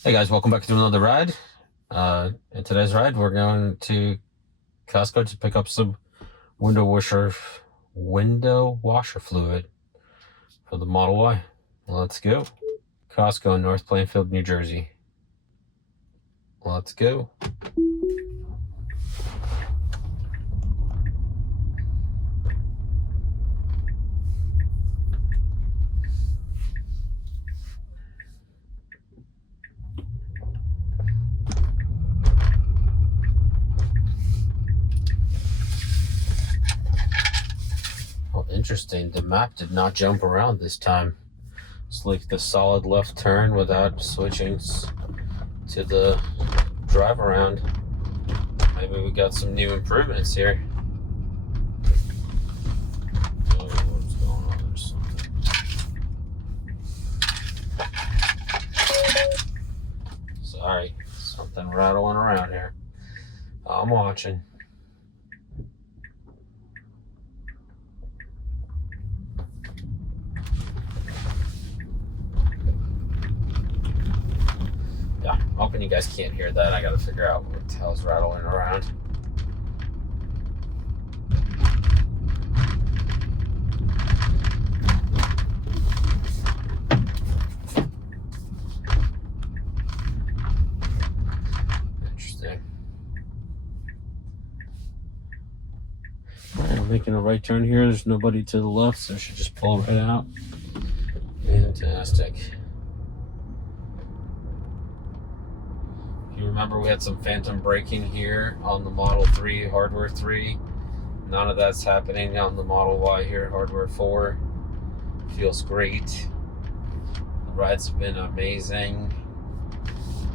Hey guys, welcome back to another ride. In today's ride, we're going to Costco to pick up some window washer fluid for the Model Y. Let's go. Costco in North Plainfield, New Jersey. Let's go. Oh, interesting. The map did not jump around this time. It's like the solid left turn without switching to the drive around. Maybe we got some new improvements here. Oh, what's going on? There's something. Sorry, something rattling around here. I'm watching. Yeah, I'm hoping you guys can't hear that. I gotta figure out what the hell's rattling around. Interesting. I'm making a right turn here. There's nobody to the left, so I should just pull right out. Fantastic. You remember we had some phantom braking here on the Model 3, Hardware 3. None of that's happening on the Model Y here, Hardware 4. Feels great. The rides have been amazing.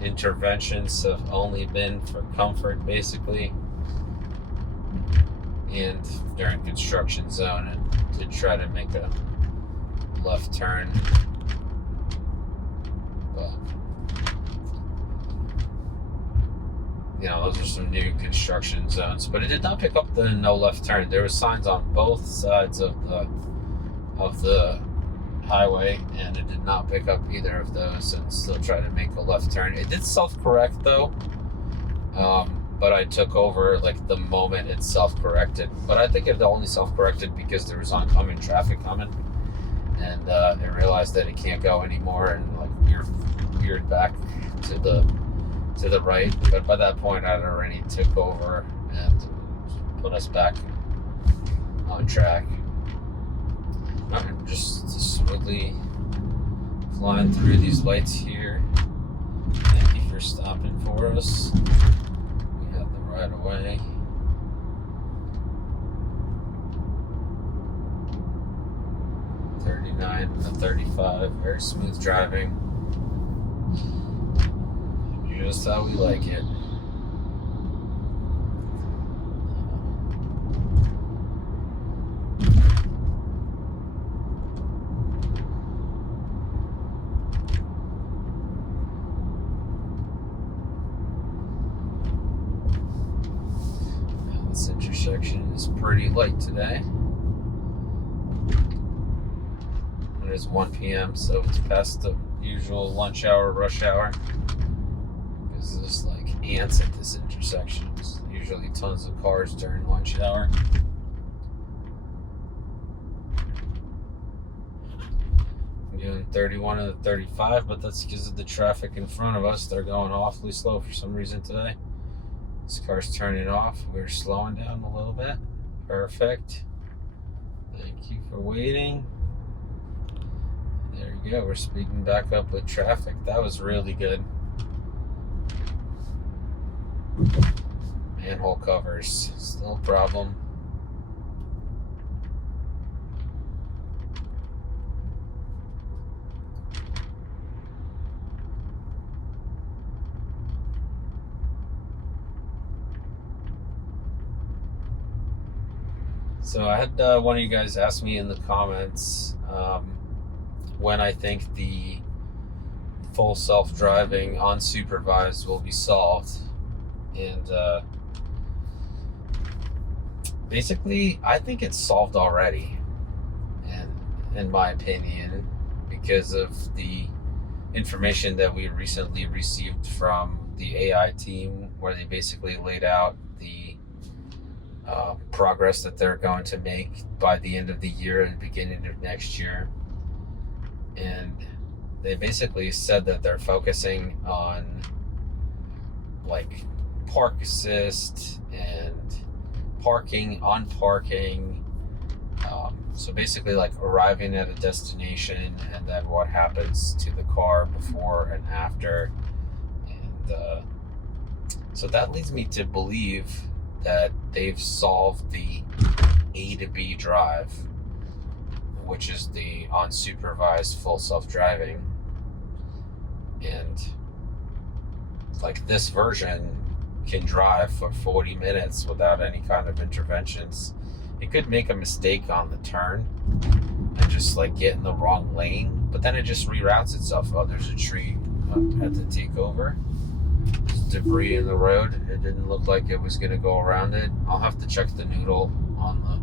Interventions have only been for comfort, basically. And during construction zone, and to try to make a left turn. But those are some new construction zones. But it did not pick up the no left turn. There were signs on both sides of the highway, and it did not pick up either of those and still try to make a left turn. It did self-correct though, but I took over like the moment it self-corrected. But I think it only self-corrected because there was oncoming traffic coming, and it realized that it can't go anymore, and like veered back to the right. But by that point, I'd already took over and put us back on track. I'm just smoothly flying through these lights here. Thank you for stopping for us. We have the right of way. '39 to 35, very smooth driving. Just how we like it. This intersection is pretty light today. It is 1 p.m., so it's past the usual lunch hour, rush hour. Because there's like ants at this intersection. There's usually tons of cars during lunch hour. I'm doing 31 to 35, but that's because of the traffic in front of us. They're going awfully slow for some reason today. This car's turning off. We're slowing down a little bit. Perfect. Thank you for waiting. There you go. We're speeding back up with traffic. That was really good. Manhole covers. Still a problem. So I had one of you guys ask me in the comments when I think the full self-driving unsupervised will be solved. And basically, I think it's solved already, and in my opinion, because of the information that we recently received from the AI team, where they basically laid out the progress that they're going to make by the end of the year and beginning of next year. And they basically said that they're focusing on like park assist and parking, unparking. So basically like arriving at a destination and then what happens to the car before and after. And so that leads me to believe that they've solved the A to B drive, which is the unsupervised full self-driving. And like this version can drive for 40 minutes without any kind of interventions. It could make a mistake on the turn and just like get in the wrong lane, but then it just reroutes itself. Oh, there's a tree. I had to take over. There's debris in the road. It didn't look like it was going to go around it. I'll have to check the noodle on the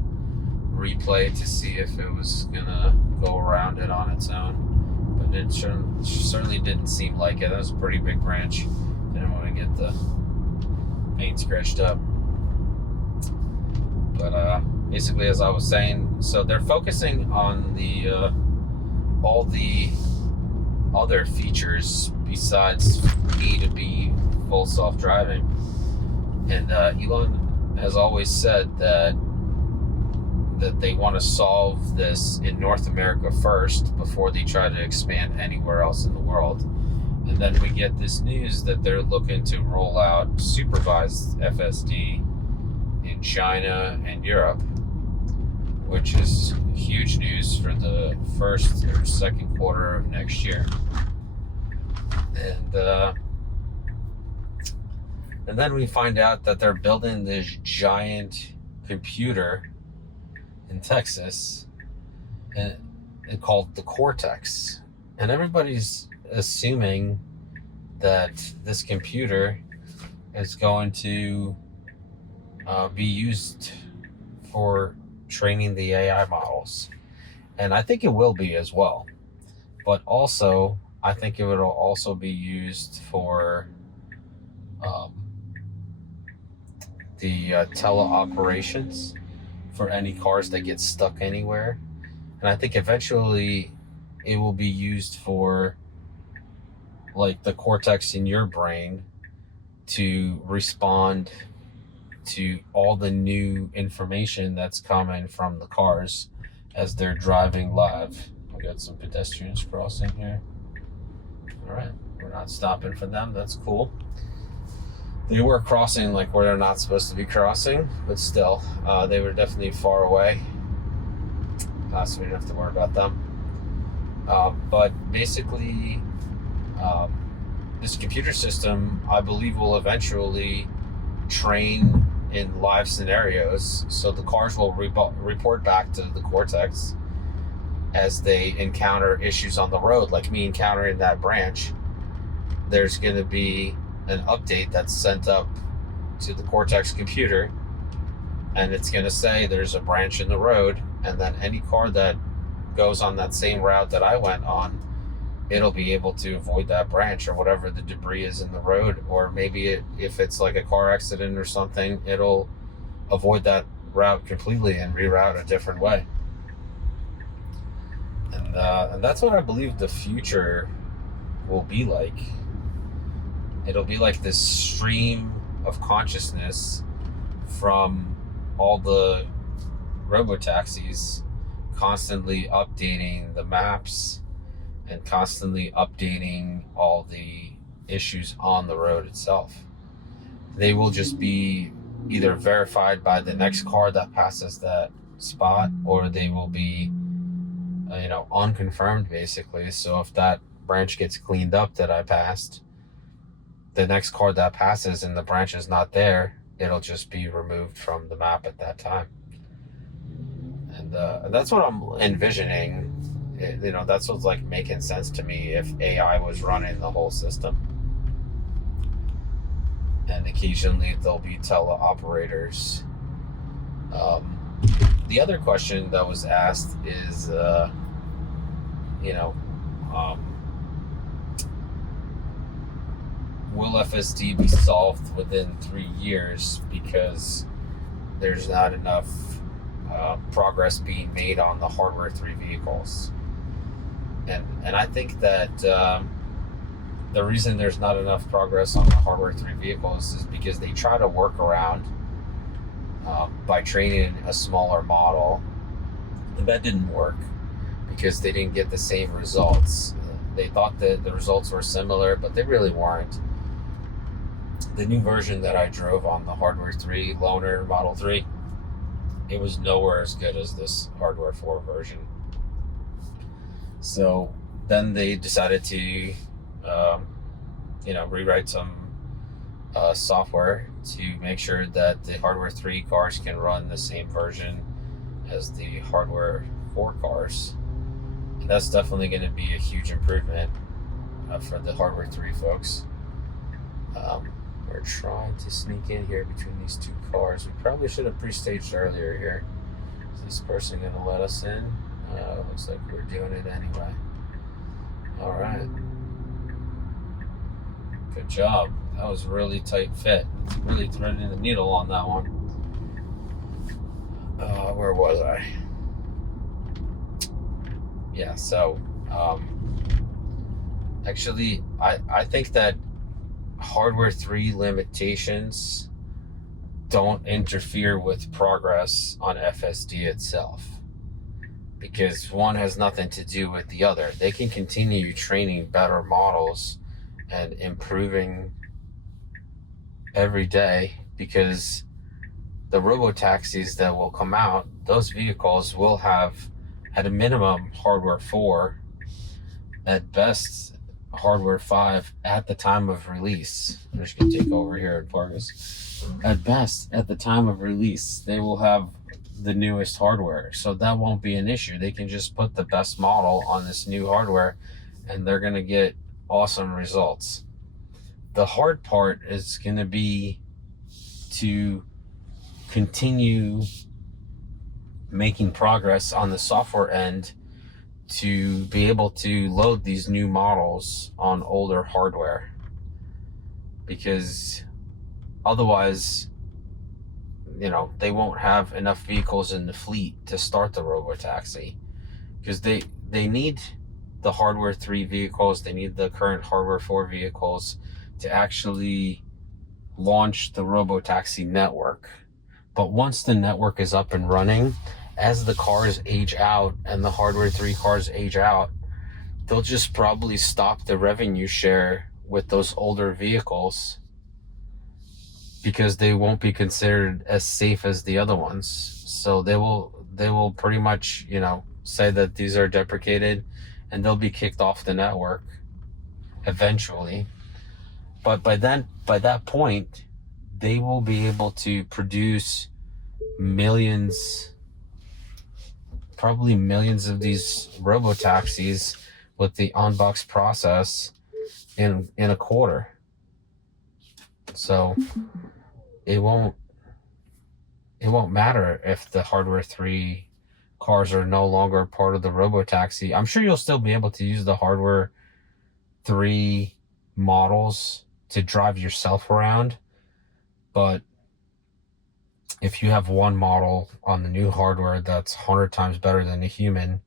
replay to see if it was going to go around it on its own. But it certainly didn't seem like it. That was a pretty big branch. Didn't want to get the paint scratched up. But basically, as I was saying, so they're focusing on the all the other features besides A to B full self-driving. And Elon has always said that they want to solve this in North America first before they try to expand anywhere else in the world. And then we get this news that they're looking to roll out supervised FSD in China and Europe, which is huge news for the first or second quarter of next year. And then we find out that they're building this giant computer in Texas and called the Cortex. And everybody's assuming that this computer is going to be used for training the AI models. And I think it will be as well. But also, I think it will also be used for the teleoperations for any cars that get stuck anywhere. And I think eventually it will be used for like the cortex in your brain to respond to all the new information that's coming from the cars as they're driving live. We got some pedestrians crossing here. All right, we're not stopping for them. That's cool. They were crossing like where they're not supposed to be crossing, but still, they were definitely far away. So we didn't have to worry about them. But basically, this computer system, I believe, will eventually train in live scenarios. So the cars will report back to the Cortex as they encounter issues on the road, like me encountering that branch. There's going to be an update that's sent up to the Cortex computer, and it's going to say there's a branch in the road, and then any car that goes on that same route that I went on, it'll be able to avoid that branch or whatever the debris is in the road. Or maybe if it's like a car accident or something, it'll avoid that route completely and reroute a different way. And that's what I believe the future will be like. It'll be like this stream of consciousness from all the Robo-Taxis constantly updating the maps and constantly updating all the issues on the road itself. They will just be either verified by the next car that passes that spot, or they will be, unconfirmed basically. So if that branch gets cleaned up that I passed, the next car that passes and the branch is not there, it'll just be removed from the map at that time. And that's what I'm envisioning. That's what's like making sense to me if AI was running the whole system. And occasionally there'll be teleoperators. The other question that was asked is, will FSD be solved within 3 years because there's not enough progress being made on the hardware 3 vehicles. And I think that the reason there's not enough progress on the hardware 3 vehicles is because they try to work around by training a smaller model. And that didn't work because they didn't get the same results. They thought that the results were similar, but they really weren't. The new version that I drove on the hardware 3 loaner Model 3, it was nowhere as good as this hardware 4 version. So then they decided to rewrite some software to make sure that the hardware 3 cars can run the same version as the hardware 4 cars. And that's definitely going to be a huge improvement for the hardware 3 folks. We're trying to sneak in here between these two cars. We probably should have pre-staged earlier here. Is this person going to let us in? Looks like we're doing it anyway. All right. Good job. That was a really tight fit. Really threading the needle on that one. Where was I? Yeah, so actually I think that hardware 3 limitations don't interfere with progress on FSD itself, because one has nothing to do with the other. They can continue training better models and improving every day, because the robo-taxis that will come out, those vehicles will have at a minimum hardware 4, at best hardware 5 at the time of release. I'm just going to take over here and park this. At best, at the time of release, they will have the newest hardware. So that won't be an issue. They can just put the best model on this new hardware and they're going to get awesome results. The hard part is going to be to continue making progress on the software end to be able to load these new models on older hardware, because otherwise, they won't have enough vehicles in the fleet to start the Robo-Taxi, because they need the hardware 3 vehicles, they need the current hardware 4 vehicles to actually launch the Robo-Taxi network. But once the network is up and running, as the cars age out and the hardware 3 cars age out, they'll just probably stop the revenue share with those older vehicles, because they won't be considered as safe as the other ones. So they will pretty much, say that these are deprecated and they'll be kicked off the network eventually. But by that point, they will be able to produce probably millions of these robo-taxis with the on-box process in a quarter. So it won't matter if the hardware 3 cars are no longer part of the Robo-Taxi. I'm sure you'll still be able to use the hardware 3 models to drive yourself around, but if you have one model on the new hardware that's 100 times better than a human,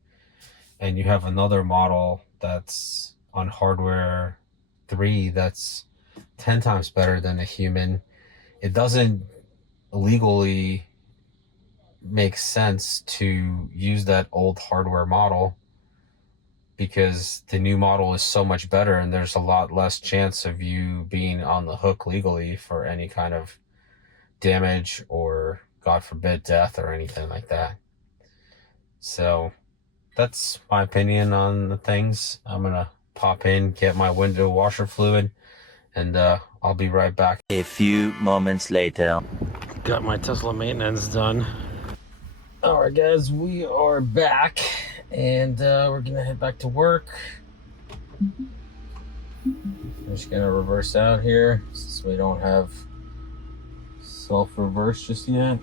and you have another model that's on hardware 3 that's 10 times better than a human, it doesn't legally make sense to use that old hardware model, because the new model is so much better and there's a lot less chance of you being on the hook legally for any kind of damage or, God forbid, death or anything like that. So that's my opinion on the things. I'm gonna pop in, get my window washer fluid, and I'll be right back. A few moments later. Got my Tesla maintenance done. All right, guys, we are back, and we're gonna head back to work. I'm just gonna reverse out here since we don't have self-reverse just yet.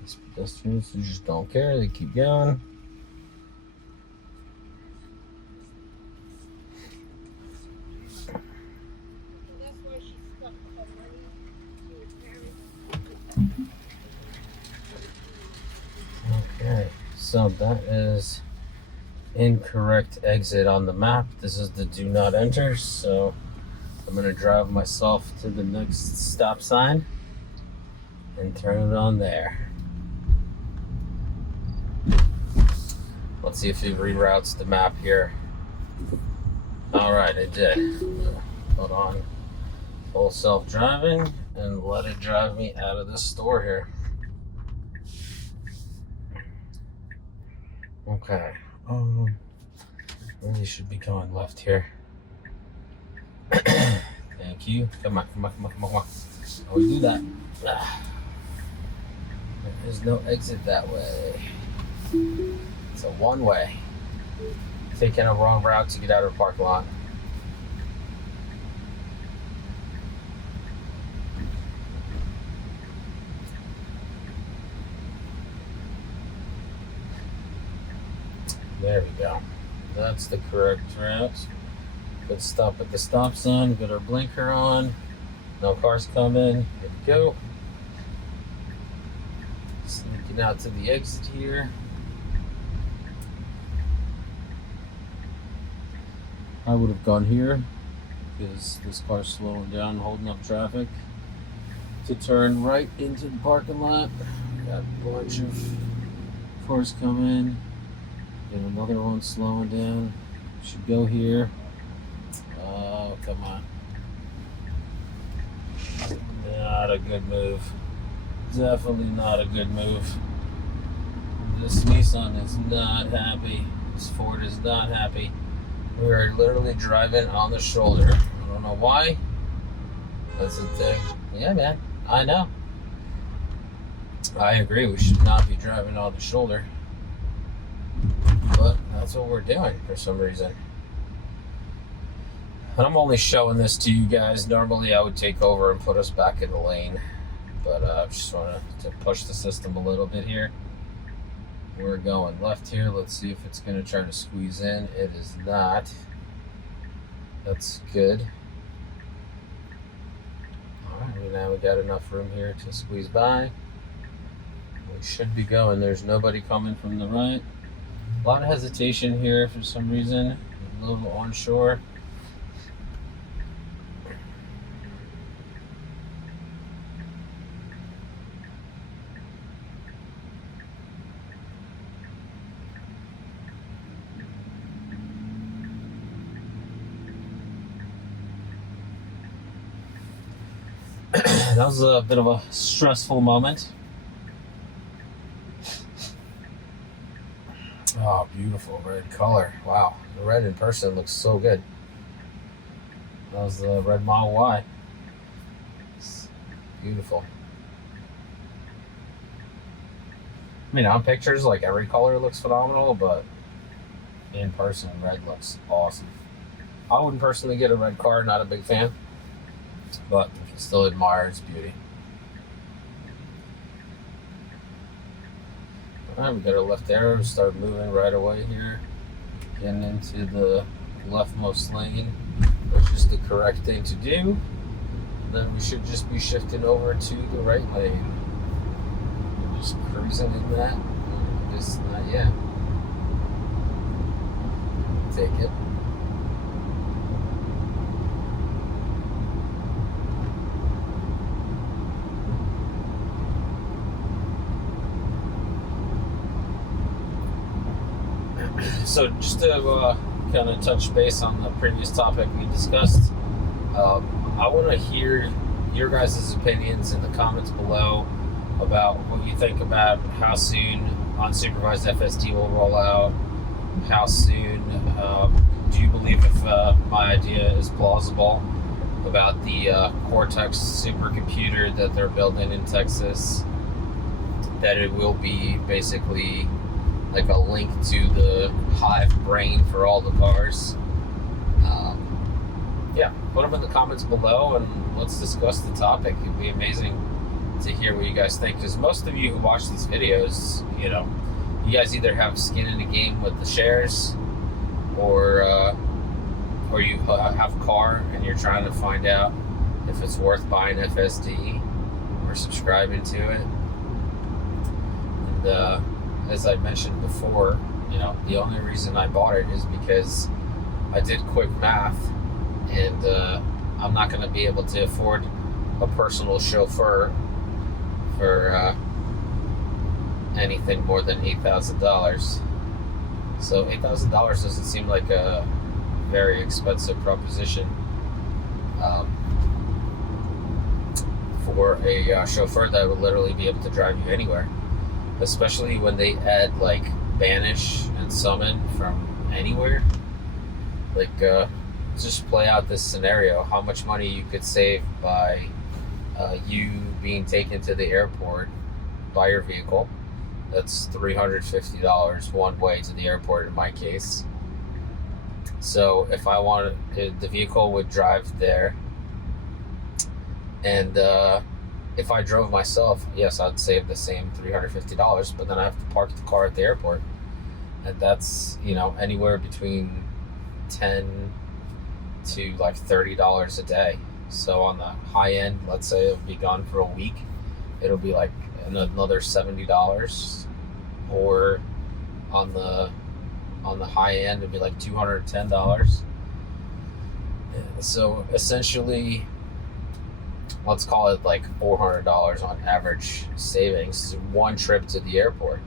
These pedestrians, they just don't care. They keep going. So that is incorrect exit on the map. This is the do not enter. So I'm gonna drive myself to the next stop sign and turn it on there. Let's see if it reroutes the map here. All right, it did. Hold on. Full self-driving and let it drive me out of this store here. Okay. Really should be going left here. Thank you. Come on. Oh, we do that. There's no exit that way. It's a one-way. Taking a wrong route to get out of the parking lot. There we go. That's the correct route. Good stop at the stop sign. Got our blinker on. No cars coming. Here we go. Sneaking out to the exit here. I would have gone here because this car's slowing down, holding up traffic to turn right into the parking lot. Got a bunch of cars coming. And another one slowing down. Should go here. Oh, come on. Not a good move. Definitely not a good move. This Nissan is not happy. This Ford is not happy. We are literally driving on the shoulder. I don't know why. That's the thing. Yeah, man. I know. I agree. We should not be driving on the shoulder. But that's what we're doing for some reason. And I'm only showing this to you guys. Normally I would take over and put us back in the lane. But I just wanted to push the system a little bit here. We're going left here. Let's see if it's going to try to squeeze in. It is not. That's good. Alright, now we got enough room here to squeeze by. We should be going. There's nobody coming from the right. A lot of hesitation here for some reason. A little onshore. That was a bit of a stressful moment. Oh, beautiful red color. Wow, the red in person looks so good. That was the red Model Y. It's beautiful. I mean, on pictures, like every color looks phenomenal, but in person, red looks awesome. I wouldn't personally get a red car, not a big fan, but I can still admire its beauty. Alright, we got our left arrow, start moving right away here. Getting into the leftmost lane, which is the correct thing to do. Then we should just be shifting over to the right lane. We're just cruising in that. Just not yet. Take it. So just to kind of touch base on the previous topic we discussed, I want to hear your guys' opinions in the comments below about what you think about how soon unsupervised FSD will roll out. How soon do you believe if my idea is plausible about the Cortex supercomputer that they're building in Texas, that it will be basically like a link to the hive brain for all the cars? Yeah, put them in the comments below and let's discuss the topic. It'd be amazing to hear what you guys think, because most of you who watch these videos, you know, you guys either have skin in the game with the shares, or you have a car and you're trying to find out if it's worth buying FSD or subscribing to it. And as I mentioned before, the only reason I bought it is because I did quick math, and I'm not going to be able to afford a personal chauffeur for anything more than $8,000. So $8,000 doesn't seem like a very expensive proposition for a chauffeur that would literally be able to drive you anywhere, especially when they add like banish and summon from anywhere. Like, just play out this scenario, how much money you could save by you being taken to the airport by your vehicle. That's $350 one way to the airport in my case. So if I wanted, the vehicle would drive there, and if I drove myself, yes, I'd save the same $350, but then I have to park the car at the airport, and that's anywhere between $10 to like $30 a day. So on the high end, let's say it'll be gone for a week, it'll be like another $70, or on the high end it'd be like $210. So essentially, let's call it like $400 on average savings, one trip to the airport.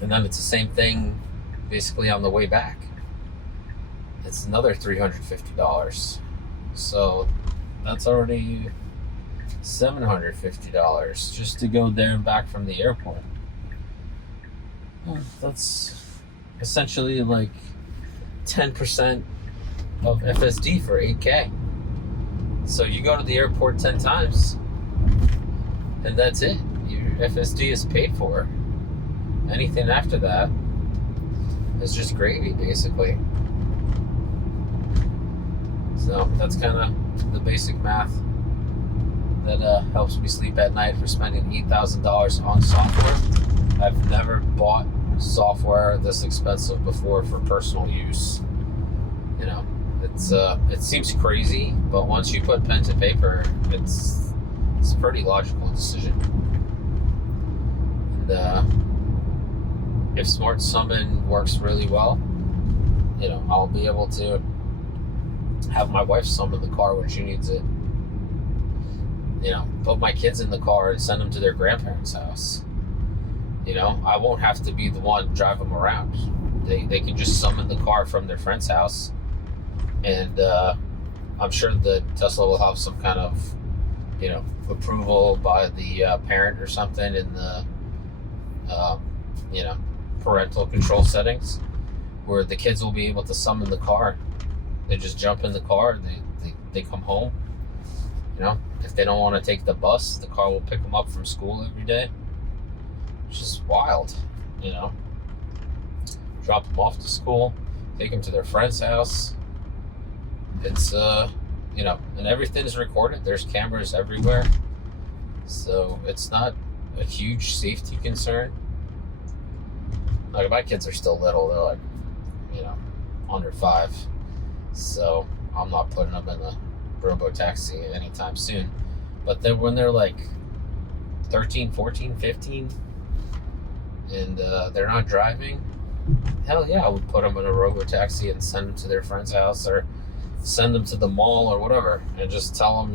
And then it's the same thing basically on the way back. It's another $350. So that's already $750 just to go there and back from the airport. That's essentially like 10% of FSD for $8K. So you go to the airport 10 times, and that's it. Your FSD is paid for. Anything after that is just gravy, basically. So that's kind of the basic math that helps me sleep at night for spending $8,000 on software. I've never bought software this expensive before for personal use. It seems crazy, but once you put pen to paper, it's a pretty logical decision. And if Smart Summon works really well, I'll be able to have my wife summon the car when she needs it. Put my kids in the car and send them to their grandparents' house. I won't have to be the one to drive them around. They can just summon the car from their friend's house, and I'm sure that Tesla will have some kind of approval by the parent or something in the parental control settings, where the kids will be able to summon the car. They just jump in the car, they come home. If they don't want to take the bus, the car will pick them up from school every day. It's just wild. Drop them off to school, take them to their friend's house. It's and everything's recorded. There's cameras everywhere, so it's not a huge safety concern. Like, my kids are still little. They're like under 5, so I'm not putting them in a Robo-Taxi anytime soon. But then when they're like 13, 14, 15, and they're not driving, hell yeah, I would put them in a Robo-Taxi and send them to their friend's house, or send them to the mall or whatever, and just tell them,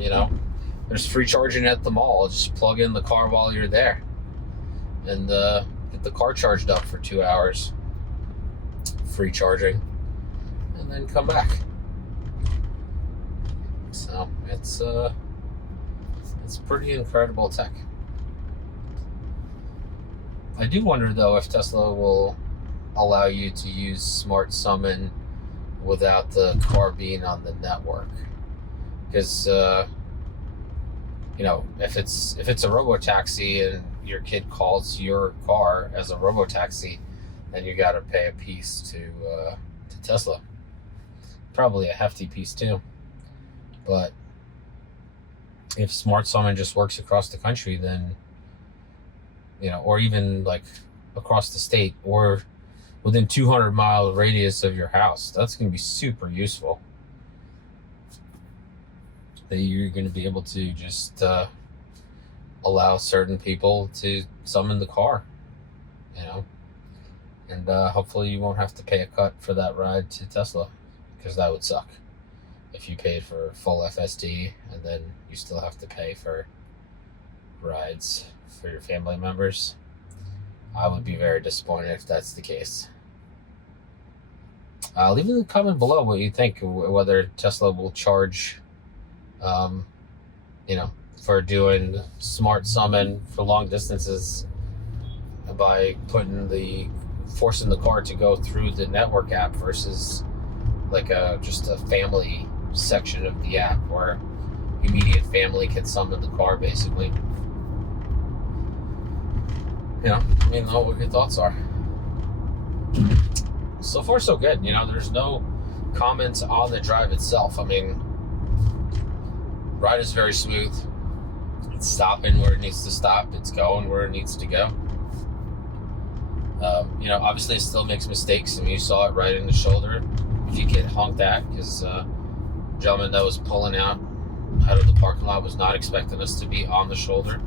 there's free charging at the mall. Just plug in the car while you're there, and get the car charged up for 2 hours, free charging, and then come back. So it's pretty incredible tech. I do wonder though if Tesla will allow you to use Smart Summon without the car being on the network, because if it's a Robo-Taxi and your kid calls your car as a Robo-Taxi, then you got to pay a piece to Tesla, probably a hefty piece too. But if Smart Summon just works across the country, then or even like across the state, or within 200-mile radius of your house, that's going to be super useful. That you're going to be able to just allow certain people to summon the car you know, and hopefully you won't have to pay a cut for that ride to Tesla, because that would suck if you paid for full FSD and then you still have to pay for rides for your family members. I would be very disappointed if that's the case. Leave in the comment below what you think, whether Tesla will charge, for doing smart summon for long distances by forcing the car to go through the network app versus like just a family section of the app where immediate family can summon the car, basically. Let me know what your thoughts are. So far, so good. There's no comments on the drive itself. Ride is very smooth. It's stopping where it needs to stop. It's going where it needs to go. Obviously it still makes mistakes. You saw it right in the shoulder. If you get honked at, because the gentleman that was pulling out of the parking lot was not expecting us to be on the shoulder.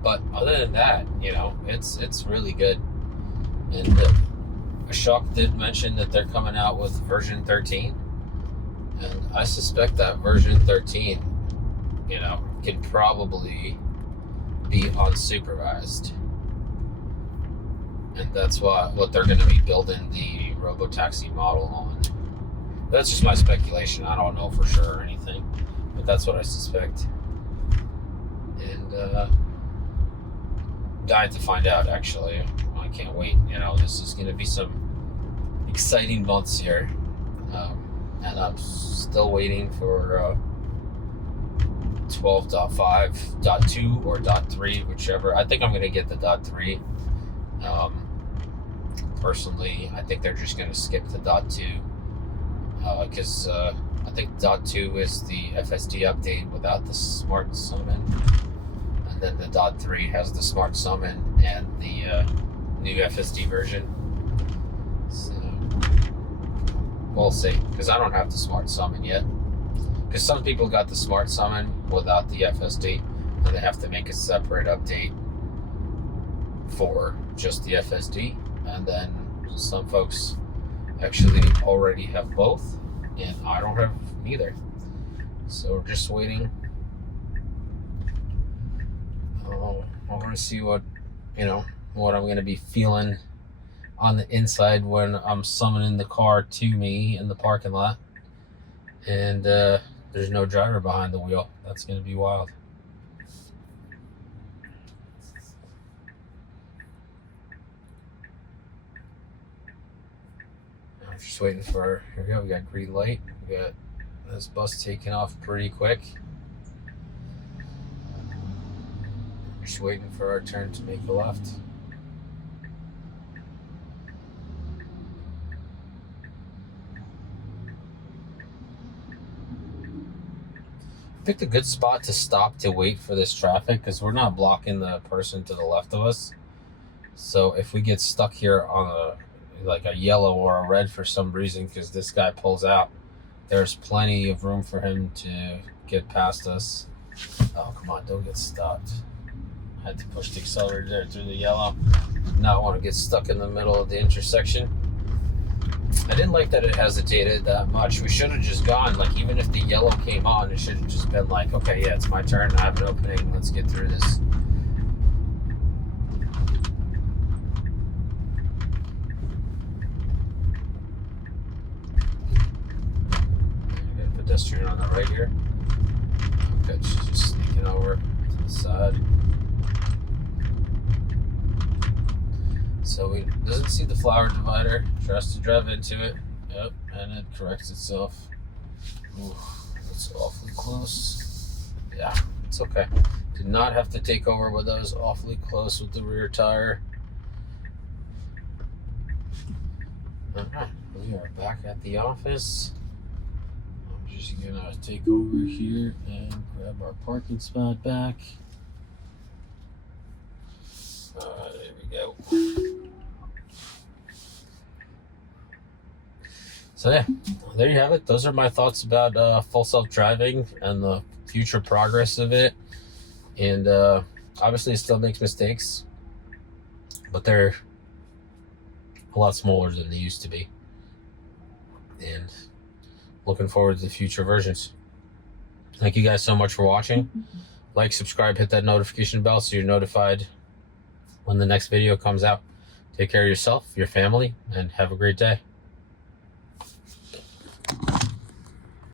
But other than that, it's really good. And Ashok did mention that they're coming out with version 13. And I suspect that version 13, can probably be unsupervised. And that's what they're going to be building the Robo-Taxi model on. That's just my speculation. I don't know for sure or anything, but that's what I suspect. And dying to find out, actually. I can't wait. This is going to be some exciting months here. And I'm still waiting for 12.5, .2, or .3, whichever. I think I'm going to get the .3. Personally, I think they're just going to skip the .2. Because I think .2 is the FSD update without the smart summon. And then the .3 has the smart summon and the new FSD version. So we'll see, because I don't have the smart summon yet. Because some people got the smart summon without the FSD, and they have to make a separate update for just the FSD. And then some folks actually already have both, and I don't have neither. So we're just waiting. I want to see what I'm going to be feeling on the inside when I'm summoning the car to me in the parking lot, and there's no driver behind the wheel. That's going to be wild. I'm just waiting for, here we go, we got green light. We got this bus taking off pretty quick. Just waiting for our turn to make a left. Picked a good spot to stop to wait for this traffic, because we're not blocking the person to the left of us. So if we get stuck here on a yellow or a red for some reason, because this guy pulls out, there's plenty of room for him to get past us. Oh, come on, don't get stopped. I had to push the accelerator there through the yellow. Did not want to get stuck in the middle of the intersection. I didn't like that it hesitated that much. We should have just gone, even if the yellow came on, it should have just been like, okay, yeah, it's my turn, I have an opening, let's get through this. Got a pedestrian on the right here. Okay, she's just sneaking over to the side. So he doesn't see the flower divider, tries to drive into it. Yep, and it corrects itself. Ooh, that's awfully close. Yeah, it's okay. Did not have to take over, but that was awfully close with the rear tire. Alright, we are back at the office. I'm just gonna take over here and grab our parking spot back. There we go. So yeah, there you have it. Those are my thoughts about full self-driving and the future progress of it. And Obviously, it still makes mistakes, but they're a lot smaller than they used to be. And looking forward to the future versions. Thank you guys so much for watching. Like, subscribe, hit that notification bell so you're notified when the next video comes out. Take care of yourself, your family, and have a great day.